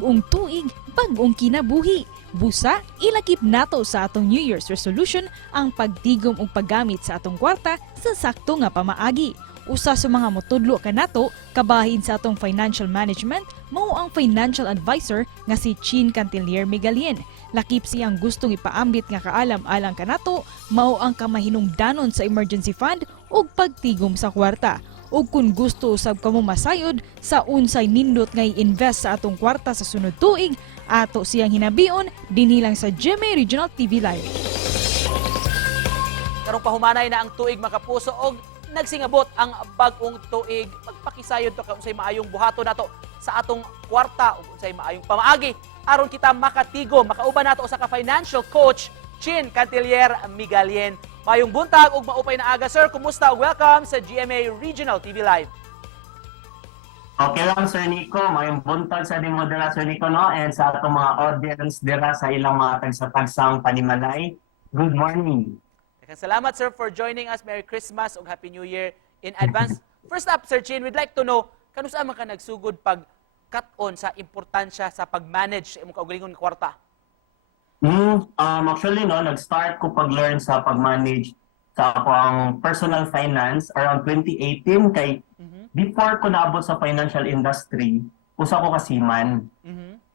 Bag-ong tuig, bag-ong kinabuhi. Busa, ilakip nato sa atong New Year's resolution ang pagtigom ug paggamit sa atong kwarta sa sakto nga pamaagi. Usa sa mga motudlo kanato kabahin sa atong financial management mao ang financial advisor nga si Chin Cantilier Migalien. Lakip siyang gustong ipaambit nga kaalam-alang kanato mao ang kamahinungdanon sa emergency fund ug pagtigom sa kwarta. Ug kung gusto usab kamo masayod sa unsay nindot nga i-invest sa atong kwarta sa sunod tuig, ato siyang hinabion dinhi lang sa GMA Regional TV Live. Karong pahumanay na ang tuig makapuso og nagsingabot ang bag-ong tuig. Magpakisayod to unsay maayong buhato nato sa atong kwarta ug unsay maayong pamaagi aron kita makatigo, makauban nato sa ka-financial coach Chin Cantilier Migalien. Mayong buntag ug maupay na aga, sir. Kumusta ug welcome sa GMA Regional TV Live. Okay lang, Sir Nico. Mayong buntag sa ating modera, Sir Nico, no? And sa atong mga audience dira sa ilang mga tagsang panimalay. Good morning. Salamat, sir, for joining us. Merry Christmas ug Happy New Year in advance. First up, Sir Chin, we'd like to know kanusa man ka nagsugod pag cut-on sa importansya sa pag-manage sa imong kaugalingon nga kwarta? Actually, no, nag-start ko pag-learn sa pag-manage sa akong personal finance around 2018 kay before ko naabot sa financial industry, usa ko kasiman.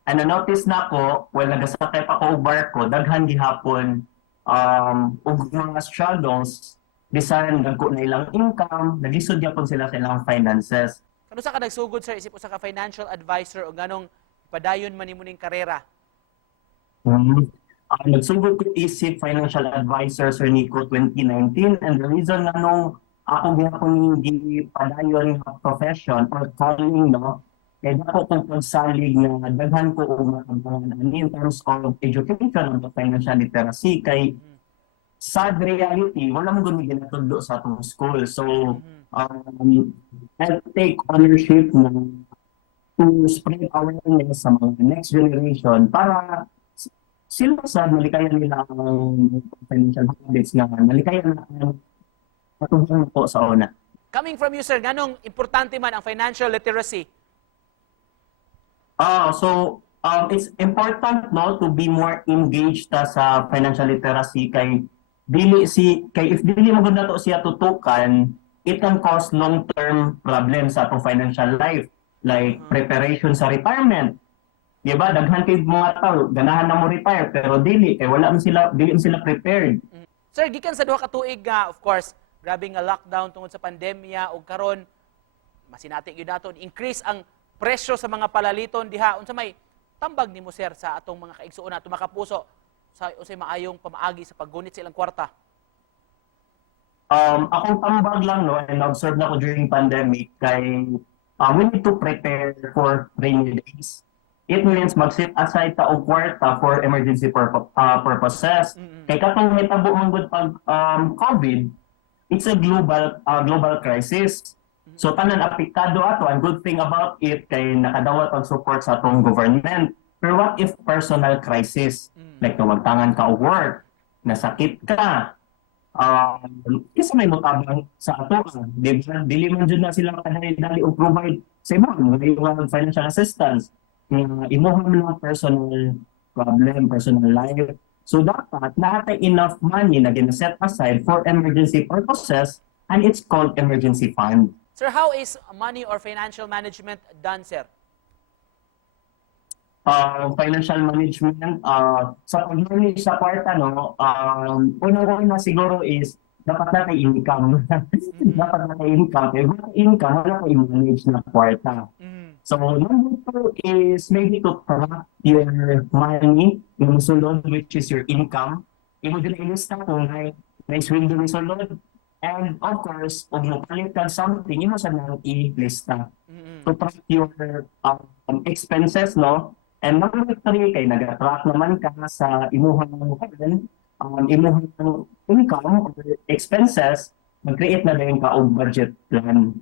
And na-notice na ko, well, nagasakay pa ko og barko, daghan gihapon ug mga struggles, bisan dagko na ilang income, nagisod gyapon sila sa ilang finances. Kanusa ka nagsugod, sir, isip usa ka financial advisor o ganong padayon man nimo ning karera? Nagsugod ko isip financial advisor, Sir Nico, 2019, and the reason na nung ako gihapon gipadayon nga profession or calling, no, kaya ako kung pagsalig na daghan ko o matambangan in terms of education of financial literacy, kay sad reality, wala mo gano'y ginatudlo sa atong school. So, I'll take ownership na to spread awareness sa mga next generation para sila sa nalikayan nila ang financial habits nga nalikayan na ang matubang po sa una. Coming from you, sir, ganong importante man ang financial literacy? It's important, no, to be more engaged sa financial literacy kay if dili mo gud nato siya tutukan, it can cause long-term problems sa atong financial life like preparation sa retirement. Diba, daghan kay mga tao ganahan na mo retire pero dili mo sila prepared. Sir, gikan sa duha ka tuig nga, of course, grabe nga lockdown tungod sa pandemya ug karon masinati gyud nato increase ang presyo sa mga palaliton diha. Unsa may tambag nimo, sir, sa atong mga kaigsuon nato makapuso sa unsay maayong pamaagi sa paggunit sa ilang kwarta? Akong tambag lang, no, and observe na ko during pandemic kay we need to prepare for rainy days. It means mag-set aside ta og kwarta for emergency purposes. Kay katong hitabo man gud pag COVID, it's a global crisis. So tanan apektado ato. Ang good thing about it kay nakadawat ang support sa atong government. Pero what if personal crisis? Like nawagtangan ka og work, nasakit ka, kasi may motabang sa ato, dili man jud na sila kadali og provide sa mga financial assistance. Imuha mo lang personal problem, personal life. So dapat natin enough money na gina-set aside for emergency purposes, and it's called emergency fund. Sir, how is money or financial management done, sir? Financial management, sa pag-manage sa kwarta, no, unang-una siguro is dapat natin income. Dapat natin income. Kaya income, wala ko i-manage na kwarta. So, number two is maybe to track your money, yung sulod, which is your income. Imo din ilista kung may swing din sulod. And of course, kung mapalit ka something, imo sa nang i-lista. To track your expenses, no? And number three, kay nag-track naman ka sa imuhang income or expenses, mag-create na din ka og budget plan.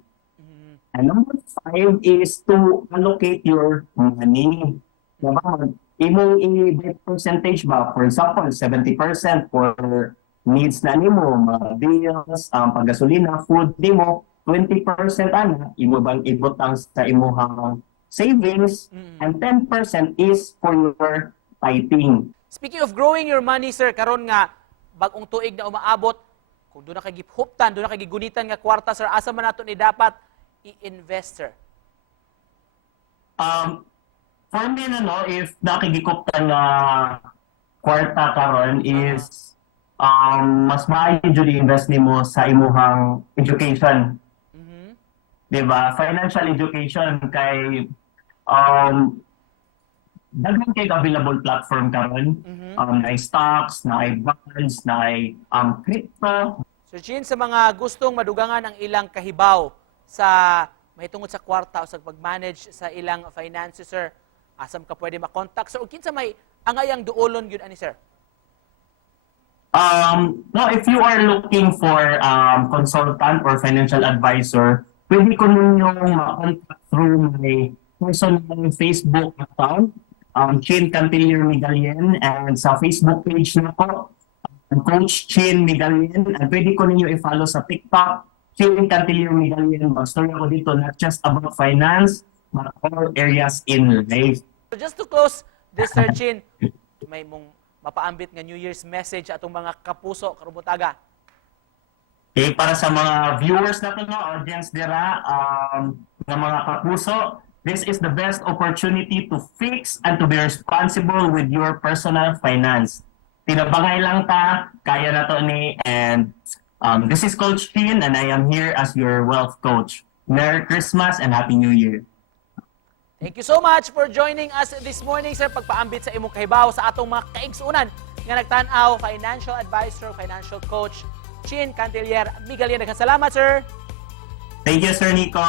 And number five is to allocate your money. Diba? Imong i-bet percentage ba? For example, 70% for needs na nimo, mga bills, paggasolina, food nimo, 20% ana, imo bang ibutang sa imuhang savings, and 10% is for your tithing. Speaking of growing your money, sir, karon nga bagong tuig na umaabot, kung doon na kay giphuptan, doon na kay gigunitan nga kwarta, sir, asa man nato ni dapat i-invest, sir? For me, if nakikikuptan na kwarta karon is mas maayo jud i-invest nimo sa imuhang education. Diba? Financial education kay daghan kay available platform karon. Na stocks, na bonds, na crypto. Sir Chin, sa mga gustong madugangan ang ilang kahibaw sa mahitungod sa kwarta o sa pag-manage sa ilang finances, sir, asam ka pwede makontak, sir, o kinsa may angayang duolon yun ani, sir? No, if you are looking for consultant or financial advisor, pwede ko ninyong ma-contact through my personal Facebook account, Chin Cantilier Migalien, and sa Facebook page na ko, Coach Chin Migalien, and pwede ko ninyo i-follow sa TikTok, Chin Cantilier Migalien. Mag-story ako dito, not just about finance, but all areas in life. So just to close this, Sir Chin, may mong mapaambit nga New Year's message atong mga kapuso, karubutaga. Okay, para sa mga viewers na to, audience dira, ng mga kapuso, this is the best opportunity to fix and to be responsible with your personal finance. Tinabangay lang ta, kaya na to ni, and this is Coach Chin, and I am here as your wealth coach. Merry Christmas and Happy New Year. Thank you so much for joining us this morning, sir. Pagpaambit sa imong kahibaw sa atong mga kaigsuunan nga nagtan-aw, financial advisor, financial coach, Chin Cantilier Migalien. Salamat, sir. Thank you, Sir Nico.